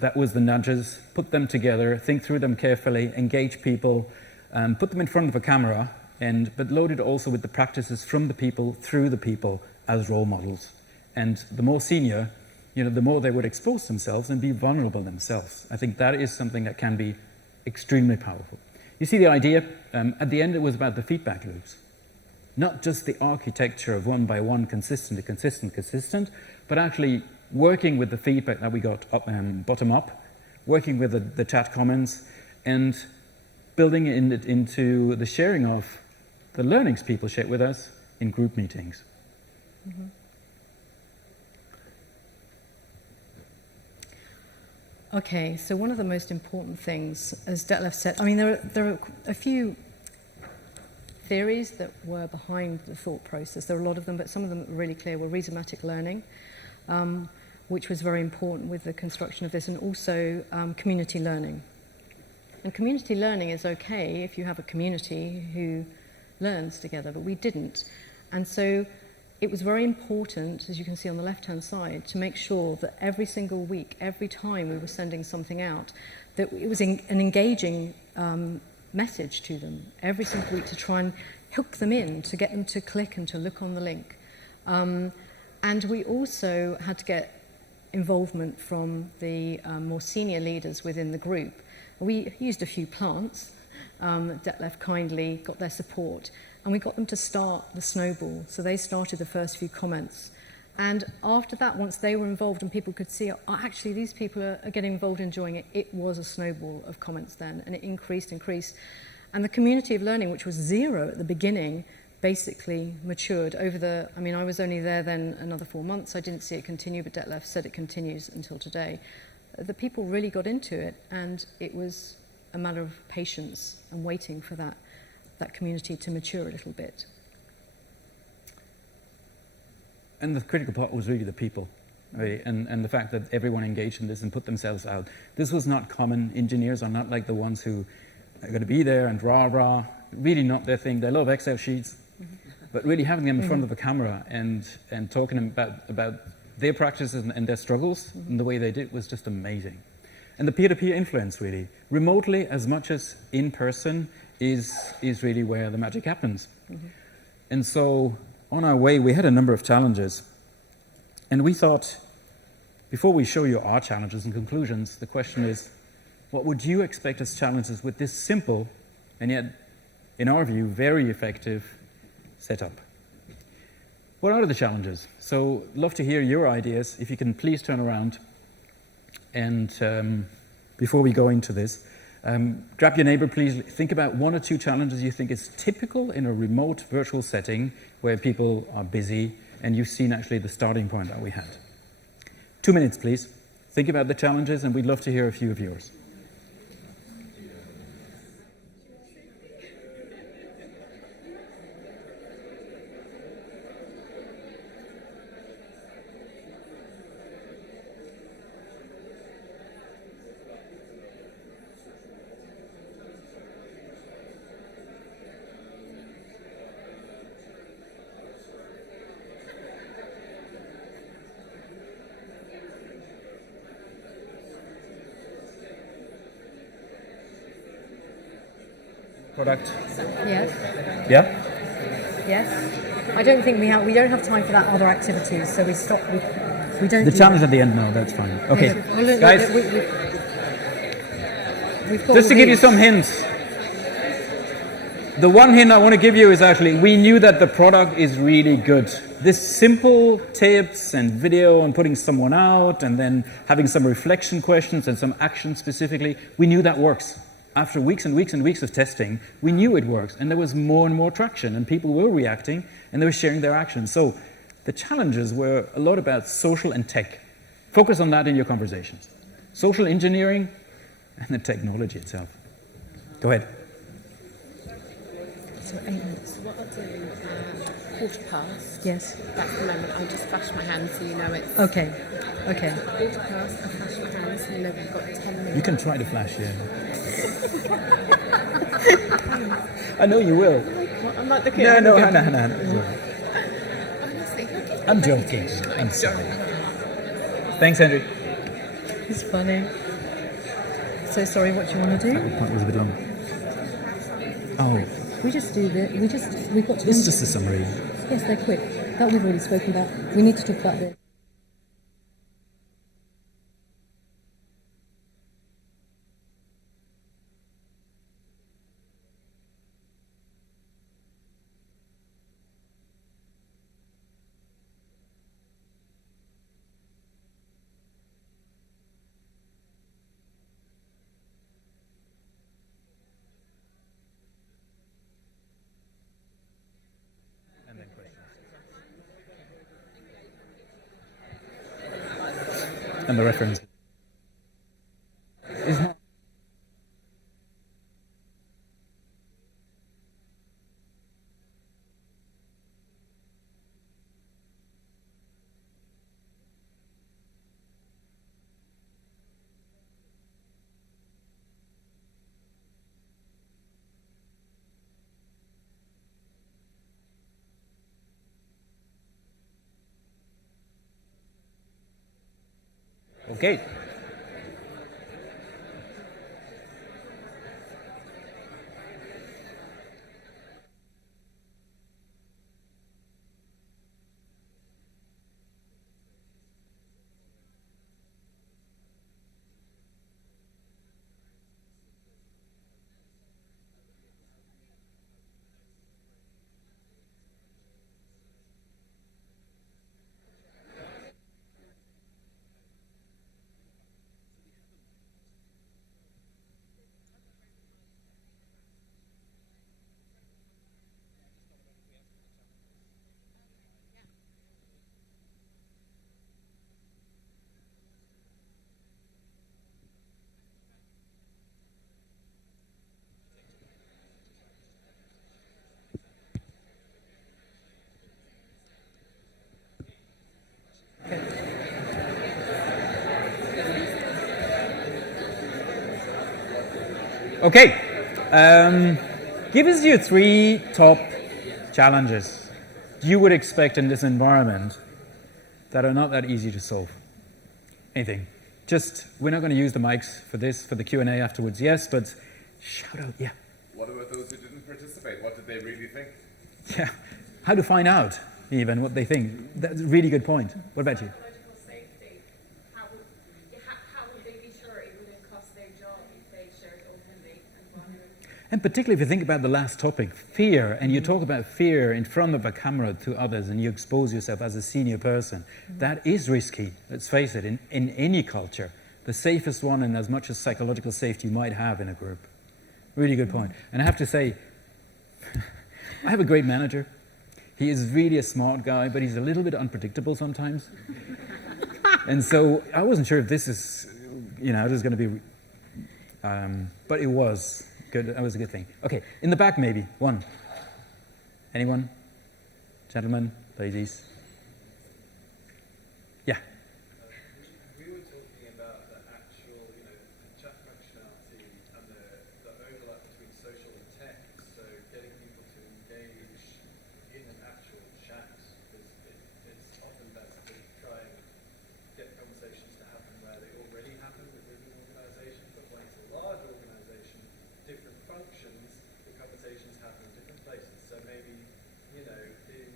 That was the nudges, put them together, think through them carefully, engage people, put them in front of a camera, but load it also with the practices from the people, through the people, as role models. And the more senior, the more they would expose themselves and be vulnerable themselves. I think that is something that can be extremely powerful. You see the idea, at the end it was about the feedback loops. Not just the architecture of one by one, consistent, but actually working with the feedback that we got bottom up, working with the chat comments, and building it into the sharing of the learnings people share with us in group meetings. Mm-hmm. Okay, so one of the most important things, as Detlef said, I mean, there are a few theories that were behind the thought process. There are a lot of them, but some of them that were really clear were rhizomatic learning, which was very important with the construction of this, and also community learning. And community learning is okay if you have a community who learns together, but we didn't. And so it was very important, as you can see on the left-hand side, to make sure that every single week, every time we were sending something out, that it was an engaging message to them every single week to try and hook them in, to get them to click and to look on the link. And we also had to get involvement from the more senior leaders within the group. We used a few plants. Detlef kindly got their support. And we got them to start the snowball. So they started the first few comments. And after that, once they were involved and people could see, oh, actually, these people are getting involved, enjoying it, it was a snowball of comments then. And it increased. And the community of learning, which was 0 at the beginning, basically matured over I was only there then another 4 months. I didn't see it continue, but Detlef said it continues until today. The people really got into it, and it was a matter of patience and waiting for that community to mature a little bit. And the critical part was really the people, right? And the fact that everyone engaged in this and put themselves out. This was not common. Engineers are not like the ones who are going to be there and rah, really not their thing. They love Excel sheets, but really having them in front of a camera and talking about their practices and their struggles and the way they did was just amazing. And the peer-to-peer influence, really, remotely as much as in person, is really where the magic happens. And so on our way, we had a number of challenges. And we thought, before we show you our challenges and conclusions, the question is, what would you expect as challenges with this simple and yet, in our view, very effective setup? What are the challenges? So, love to hear your ideas. If you can please turn around and before we go into this, grab your neighbor, please. Think about 1 or 2 challenges you think is typical in a remote virtual setting where people are busy, and you've seen actually the starting point that we had. 2 minutes, please. Think about the challenges, and we'd love to hear a few of yours. Product. Yes. Yeah? Yes. I don't think we don't have time for that other activities, so we stop. We don't. The challenge at the end, no, that's fine. Okay, Well, look, guys, we've got just to give you some hints. The one hint I want to give you is actually, we knew that the product is really good. This simple tips and video and putting someone out and then having some reflection questions and some action specifically, we knew that works. After weeks and weeks and weeks of testing, we knew it works, and there was more and more traction, and people were reacting, and they were sharing their actions. So the challenges were a lot about social and tech. Focus on that in your conversations. Social engineering and the technology itself. Go ahead. So 8 minutes. What I'll do, 1:15. Yes. That's the moment. I'll just flash my hand so you know it's... Okay. 1:15, I'll flash my hand so you know we've got 10 minutes. You can try to flash, yeah. I know you will. I'm like the kid. No. Honestly, I'm joking. I'm sorry. Thanks, Andrew. It's funny. So sorry, what do you want to do? That was a bit long. Oh, We just do the. We've got to. this is just a summary. Yes, they're quick. That we've already spoken about. We need to talk about this. And then questions. And the reference. Is not. Okay. Okay. Give us your 3 top challenges you would expect in this environment that are not that easy to solve. Anything. Just, we're not going to use the mics for this, for the Q&A afterwards, yes, but shout out, yeah. What about those who didn't participate? What did they really think? Yeah. How to find out, even, what they think. That's a really good point. What about you? Psychological safety. How would they be sure it wouldn't cost their job if they shared openly and vulnerably? And particularly if you think about the last topic, fear, and you talk about fear in front of a camera to others and you expose yourself as a senior person, that is risky, let's face it, in any culture. The safest one and as much as psychological safety you might have in a group. Really good point. And I have to say, I have a great manager. He is really a smart guy, but he's a little bit unpredictable sometimes. And so I wasn't sure if this is, this is going to be, but it was good. That was a good thing. Okay, in the back maybe, one. Anyone? Gentlemen, ladies? Yeah. We were talking about the actual, the chat functionality and the overlap between social and tech. So getting people to engage in an actual chat, because it's often best to try and get conversations to happen where they already happen within an organisation. But when it's a large organisation, different functions, the conversations happen in different places. So maybe, in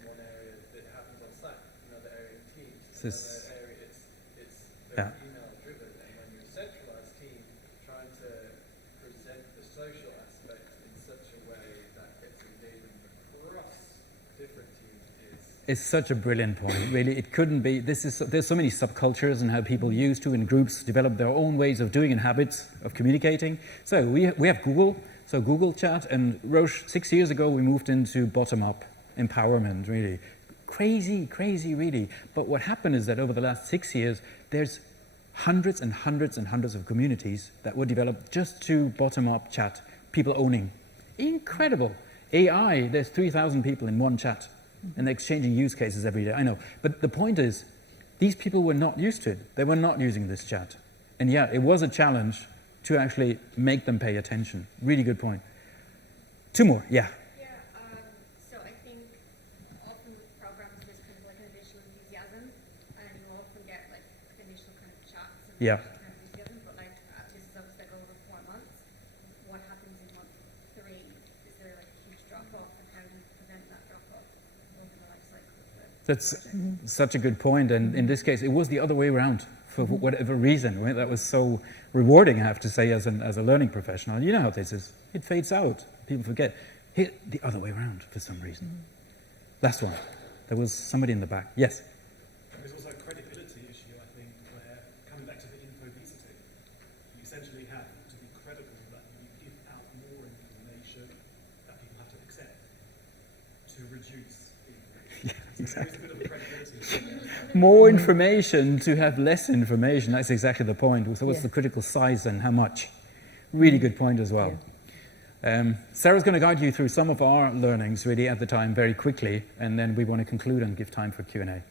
one area that happens on Slack, another area in Teams, another area it's very email driven, and when you're a centralised team trying to present the social aspect in such a way that gets engagement across different teams It's such a brilliant point, really. It couldn't be, there's so many subcultures and how people used to in groups develop their own ways of doing and habits of communicating. So we have Google, so Google Chat, and Roche, 6 years ago we moved into bottom-up empowerment, really. Crazy, really. But what happened is that over the last 6 years, there's hundreds and hundreds and hundreds of communities that were developed just to bottom-up chat, people owning. Incredible. AI, there's 3,000 people in one chat and they're exchanging use cases every day. I know. But the point is, these people were not used to it. They were not using this chat. And yeah, it was a challenge to actually make them pay attention. Really good point. 2 more, yeah. So I think often with programs there's kind of like an initial enthusiasm, and you often get like initial kind of chats and Yeah. kind of enthusiasm, but like this is obviously like over 4 months. What happens in month 3? Is there like a huge drop off, and how do you prevent that drop off over the life cycle of the That's such a good point. And in this case, it was the other way around for whatever reason. Right? That was so rewarding, I have to say, as a learning professional. You know how this is. It fades out. People forget. Here, the other way around for some reason. Last one. There was somebody in the back. Yes? There's also a credibility issue, I think, where, coming back to the infobesity, you essentially have to be credible that you give out more information that people have to accept to reduce information. Yeah, exactly. So there is a bit of a credibility issue. More information to have less information. That's exactly the point. So what's the critical size and how much? Really good point as well. Sarah's going to guide you through some of our learnings really at the time very quickly, and then we want to conclude and give time for Q&A.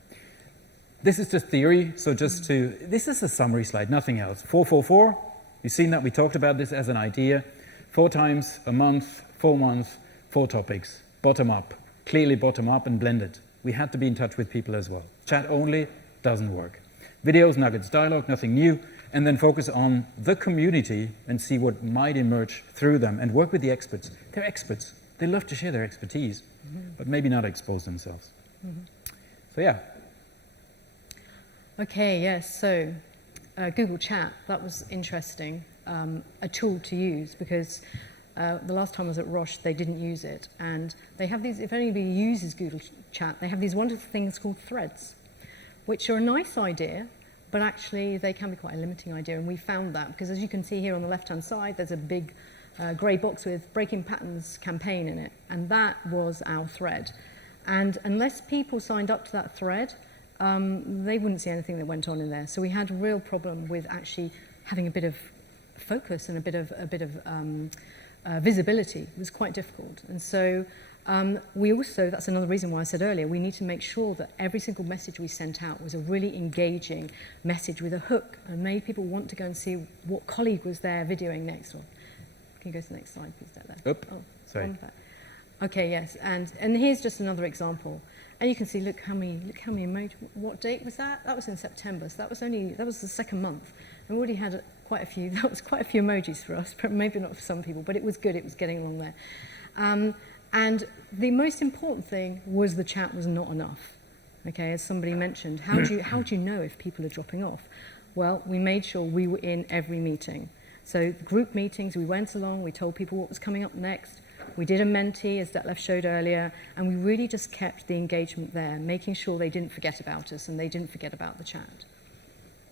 This is just theory, so this is a summary slide, nothing else. 4-4-4, you've seen that, we talked about this as an idea. 4 times a month, 4 months, 4 topics, bottom up, clearly bottom up and blended. We had to be in touch with people as well. Chat only doesn't work. Videos, nuggets, dialogue, nothing new. And then focus on the community and see what might emerge through them and work with the experts. They're experts. They love to share their expertise, but maybe not expose themselves. So yeah. Okay, yes, so Google Chat, that was interesting, a tool to use because the last time I was at Roche, they didn't use it. And they have these, if anybody uses Google Chat, they have these wonderful things called threads, which are a nice idea, but actually they can be quite a limiting idea, and we found that because as you can see here on the left-hand side, there's a big grey box with Breaking Patterns campaign in it, and that was our thread. And unless people signed up to that thread, they wouldn't see anything that went on in there. So we had a real problem with actually having a bit of focus and a bit of visibility. It was quite difficult. And so we also, that's another reason why I said earlier, we need to make sure that every single message we sent out was a really engaging message with a hook and made people want to go and see what colleague was there videoing next. Or Can you go to the next slide, please, Detlef? Oop, Oh, sorry. one back. Okay, yes, and here's just another example. And you can see, look how many emojis. What date was that? That was in September, so that was the second month. And we already had quite a few, that was quite a few emojis for us, but maybe not for some people, but it was good, it was getting along there. And the most important thing was the chat was not enough. Okay, as somebody mentioned, how do you know if people are dropping off? Well, we made sure we were in every meeting. So the group meetings, we went along, we told people what was coming up next. We did a Menti, as Detlef showed earlier, and we really just kept the engagement there, making sure they didn't forget about us and they didn't forget about the chat.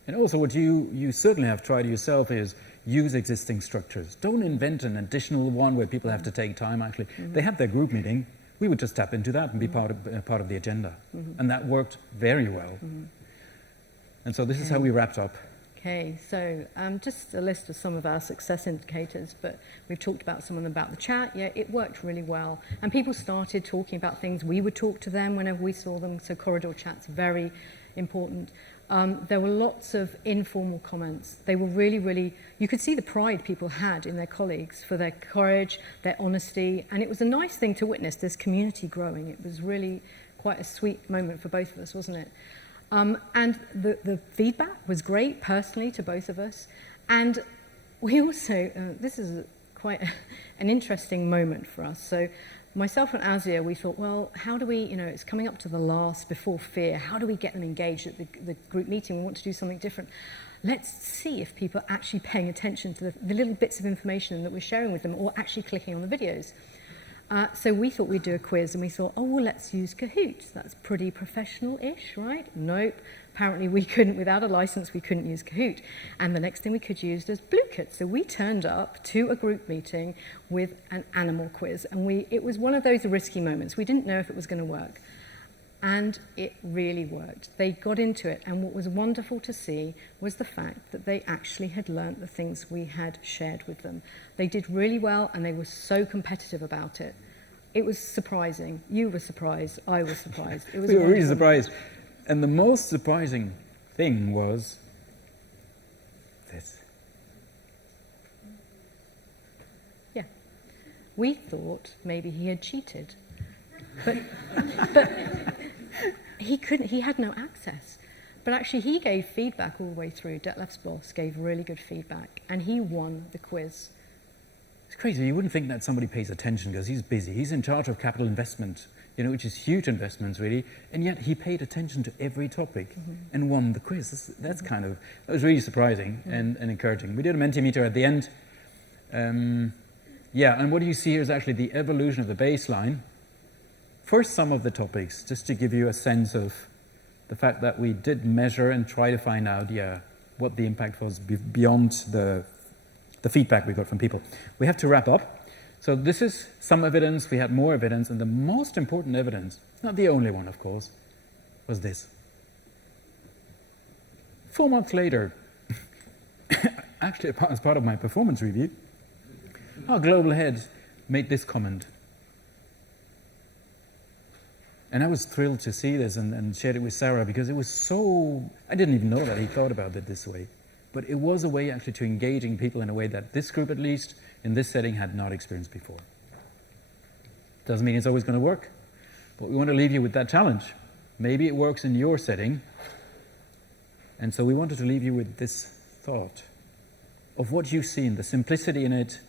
And also what you certainly have tried yourself is use existing structures. Don't invent an additional one where people have to take time, actually. They have their group meeting. We would just tap into that and be part of the agenda. And that worked very well. And so this is how we wrapped up. Okay, so just a list of some of our success indicators, but we've talked about some of them about the chat. Yeah, it worked really well. And people started talking about things. We would talk to them whenever we saw them, so corridor chat's very important. There were lots of informal comments. They were really, you could see the pride people had in their colleagues for their courage, their honesty, and it was a nice thing to witness, this community growing. It was really quite a sweet moment for both of us, wasn't it? And the feedback was great, personally, to both of us. And we also, this is quite an interesting moment for us. So myself and Azia, we thought, well, how do we, it's coming up to the last before fear. How do we get them engaged at the group meeting? We want to do something different. Let's see if people are actually paying attention to the little bits of information that we're sharing with them or actually clicking on the videos. So we thought we'd do a quiz, and we thought, oh, well, let's use Kahoot. That's pretty professional-ish, right? Nope. Apparently we couldn't, without a license, we couldn't use Kahoot. And the next thing we could use was Bluekit. So we turned up to a group meeting with an animal quiz. And it was one of those risky moments. We didn't know if it was going to work. And it really worked. They got into it, and what was wonderful to see was the fact that they actually had learnt the things we had shared with them. They did really well, and they were so competitive about it. It was surprising. You were surprised. I was surprised. It was We were really surprised. And the most surprising thing was this. Yeah. We thought maybe he had cheated. But he had no access. But actually he gave feedback all the way through. Detlef's boss gave really good feedback, and he won the quiz. It's crazy. You wouldn't think that somebody pays attention because he's busy. He's in charge of capital investment, which is huge investments, really. And yet he paid attention to every topic and won the quiz. That was really surprising and encouraging. We did a Mentimeter at the end. And what you see here is actually the evolution of the baseline. First, some of the topics, just to give you a sense of the fact that we did measure and try to find out, what the impact was beyond the feedback we got from people. We have to wrap up. So this is some evidence. We had more evidence. And the most important evidence, not the only one, of course, was this. 4 months later, actually as part of my performance review, our global head made this comment. And I was thrilled to see this and shared it with Sarah because it was so... I didn't even know that he thought about it this way. But it was a way actually to engaging people in a way that this group, at least, in this setting, had not experienced before. Doesn't mean it's always going to work, but we want to leave you with that challenge. Maybe it works in your setting. And so we wanted to leave you with this thought of what you've seen, the simplicity in it,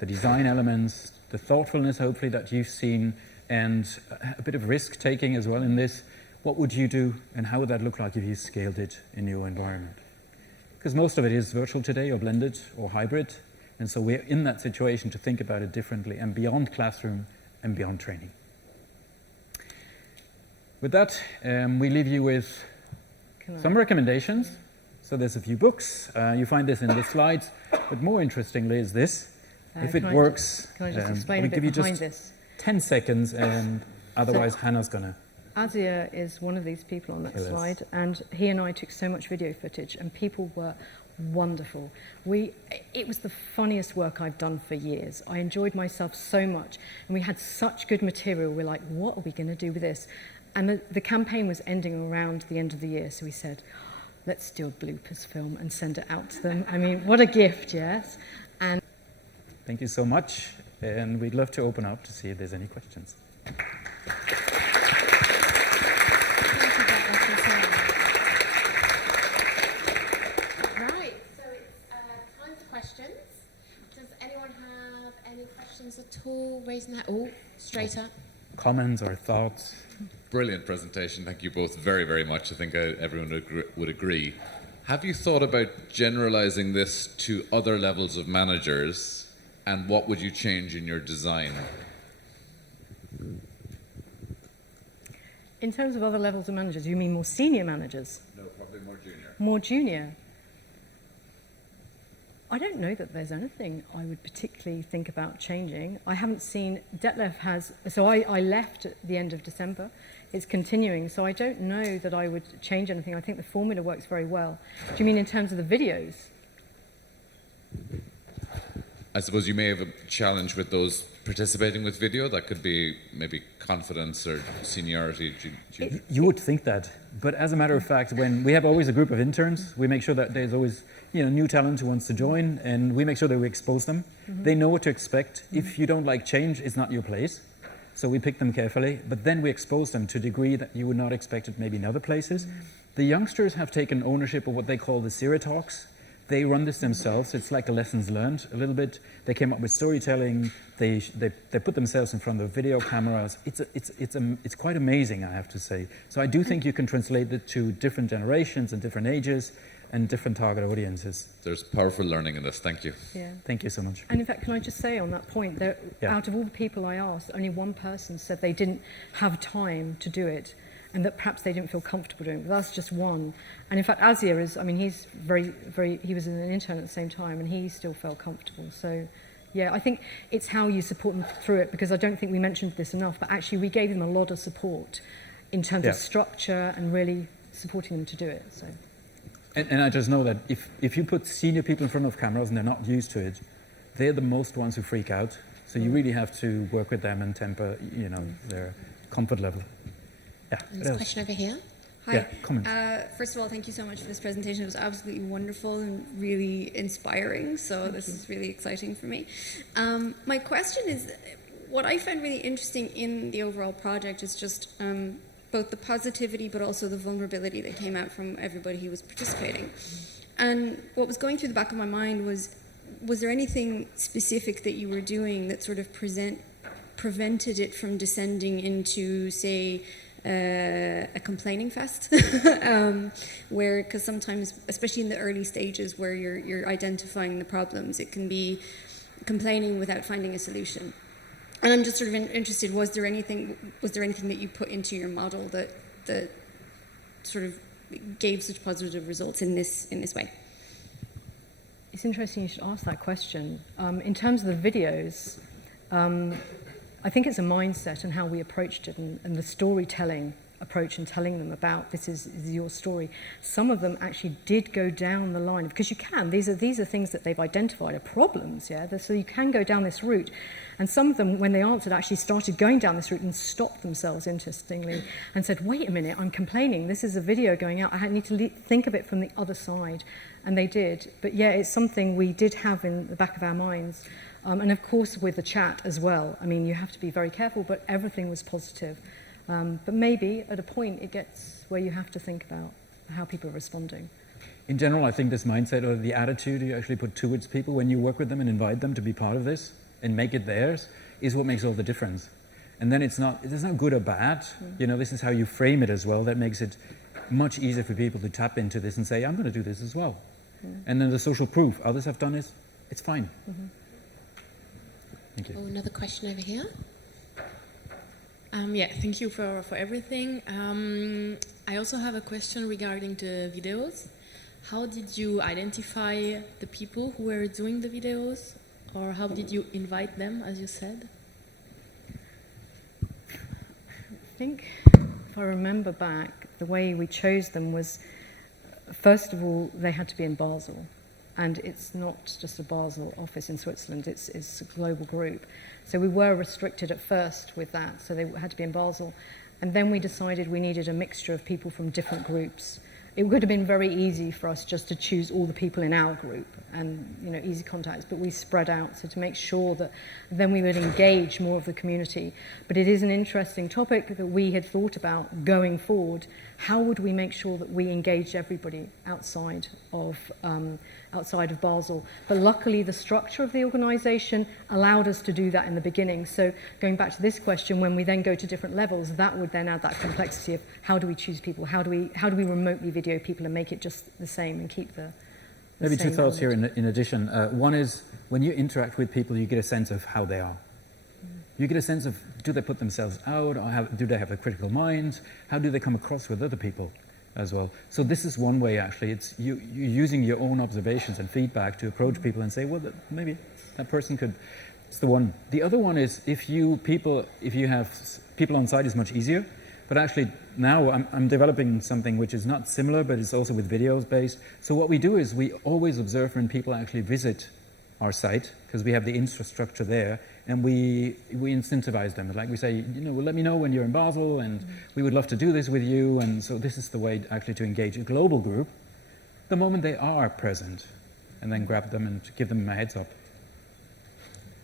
the design elements, the thoughtfulness, hopefully, that you've seen, and a bit of risk-taking as well in this. What would you do, and how would that look like if you scaled it in your environment? Because most of it is virtual today, or blended, or hybrid, and so we're in that situation to think about it differently, and beyond classroom, and beyond training. With that, we leave you with some recommendations. So there's a few books. You find this in the slides, but more interestingly is this. If it works, can I just explain a bit behind this? 10 seconds, and otherwise Hannah's going to... Azia is one of these people on that slide, and he and I took so much video footage, and people were wonderful. It was the funniest work I've done for years. I enjoyed myself so much, and we had such good material. We're like, what are we going to do with this? And the campaign was ending around the end of the year, so we said, let's do a bloopers film and send it out to them. I mean, what a gift, yes? And Thank you so much. And we'd love to open up to see if there's any questions. Right, so it's time for questions. Does anyone have any questions at all? Raising that, straight up. Comments or thoughts? Brilliant presentation. Thank you both very, very much. I think everyone would agree. Have you thought about generalizing this to other levels of managers, and what would you change in your design? In terms of other levels of managers, you mean more senior managers? No, probably more junior. More junior? I don't know that there's anything I would particularly think about changing. I haven't seen, Detlef has, so I left at the end of December. It's continuing, so I don't know that I would change anything. I think the formula works very well. Do you mean in terms of the videos? I suppose you may have a challenge with those participating with video. That could be maybe confidence or seniority. You would think that, but as a matter of fact, when we have always a group of interns, we make sure that there's always new talent who wants to join, and we make sure that we expose them. They know what to expect. If you don't like change, it's not your place. So we pick them carefully, but then we expose them to a degree that you would not expect it maybe in other places. The youngsters have taken ownership of what they call the Zero Talks. They run this themselves. It's like a lessons learned a little bit. They came up with storytelling. They put themselves in front of video cameras. It's quite amazing, I have to say. So I do think you can translate it to different generations and different ages and different target audiences. There's powerful learning in this. Thank you. Yeah. Thank you so much. And in fact, can I just say on that point, that out of all the people I asked, only one person said they didn't have time to do it, and that perhaps they didn't feel comfortable doing it. But that's just one. And in fact, Azir is, he's he was an intern at the same time, and he still felt comfortable. So, yeah, I think it's how you support them through it, because I don't think we mentioned this enough, but actually we gave them a lot of support in terms of structure and really supporting them to do it. So. And I just know that if you put senior people in front of cameras and they're not used to it, they're the most ones who freak out. So you really have to work with them and temper, their comfort level. Yeah. There's a question over here. Hi. Yeah, comment. First of all, thank you so much for this presentation. It was absolutely wonderful and really inspiring. So this is really exciting for me. My question is, what I found really interesting in the overall project is just both the positivity but also the vulnerability that came out from everybody who was participating. And what was going through the back of my mind was there anything specific that you were doing that sort of prevented it from descending into, say, a complaining fest? Where, because sometimes, especially in the early stages where you're identifying the problems, it can be complaining without finding a solution. And I'm just sort of interested, was there anything that you put into your model that sort of gave such positive results in this way? It's interesting you should ask that question. In terms of the videos, I think it's a mindset and how we approached it, and the storytelling approach and telling them about this is your story. Some of them actually did go down the line, because you can. These are things that they've identified are problems, so you can go down this route. And some of them, when they answered, actually started going down this route and stopped themselves, interestingly, and said, wait a minute, I'm complaining. This is a video going out. I need to think of it from the other side. And they did. But yeah, it's something we did have in the back of our minds. And of course, with the chat as well. You have to be very careful, but everything was positive. But maybe at a point it gets where you have to think about how people are responding. In general, I think this mindset or the attitude you actually put towards people when you work with them and invite them to be part of this and make it theirs is what makes all the difference. And then it's not good or bad. This is how you frame it as well. That makes it much easier for people to tap into this and say, I'm going to do this as well. And then the social proof others have done it, it's fine. Thank you. Another question over here. Thank you for everything. I also have a question regarding the videos. How did you identify the people who were doing the videos? Or how did you invite them, as you said? I think, if I remember back, the way we chose them was, first of all, they had to be in Basel. And it's not just a Basel office in Switzerland, it's a global group. So we were restricted at first with that, so they had to be in Basel. And then we decided we needed a mixture of people from different groups. it would have been very easy for us just to choose all the people in our group and, you know, easy contacts, but we spread out, so to make sure that then we would engage more of the community. But it is an interesting topic that we had thought about going forward. How would we make sure that we engage everybody outside of Basel? But luckily, the structure of the organisation allowed us to do that in the beginning. So going back to this question, when we then go to different levels, that would then add that complexity of how do we choose people? How do we remotely video people and make it just the same and keep the Maybe same two thoughts here element? in addition. One is when you interact with people, you get a sense of how they are. You get a sense of, do they put themselves out, or do they have a critical mind? How do they come across with other people as well? So this is one way, actually. It's you using your own observations and feedback to approach people and say, well, maybe that person could. It's the one. The other one is if you have people on site is much easier. But actually, now I'm developing something which is not similar, but it's also with videos based. So what we do is we always observe when people actually visit our site, because we have the infrastructure there, and we incentivize them. Like we say, you know, well, let me know when you're in Basel, and we would love to do this with you. And so this is the way actually to engage a global group the moment they are present, and then grab them and give them a heads up.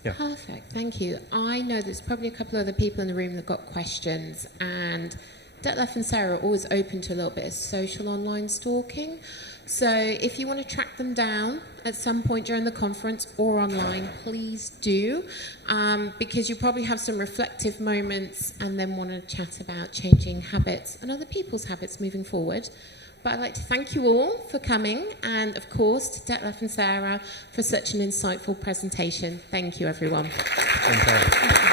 Yeah. Perfect, thank you. I know there's probably a couple of other people in the room that got questions, and Detlef and Sarah are always open to a little bit of social online stalking. So if you want to track them down at some point during the conference or online, please do, because you probably have some reflective moments and then want to chat about changing habits and other people's habits moving forward. But I'd like to thank you all for coming, and of course to Detlef and Sarah for such an insightful presentation. Thank you, everyone. Thank you.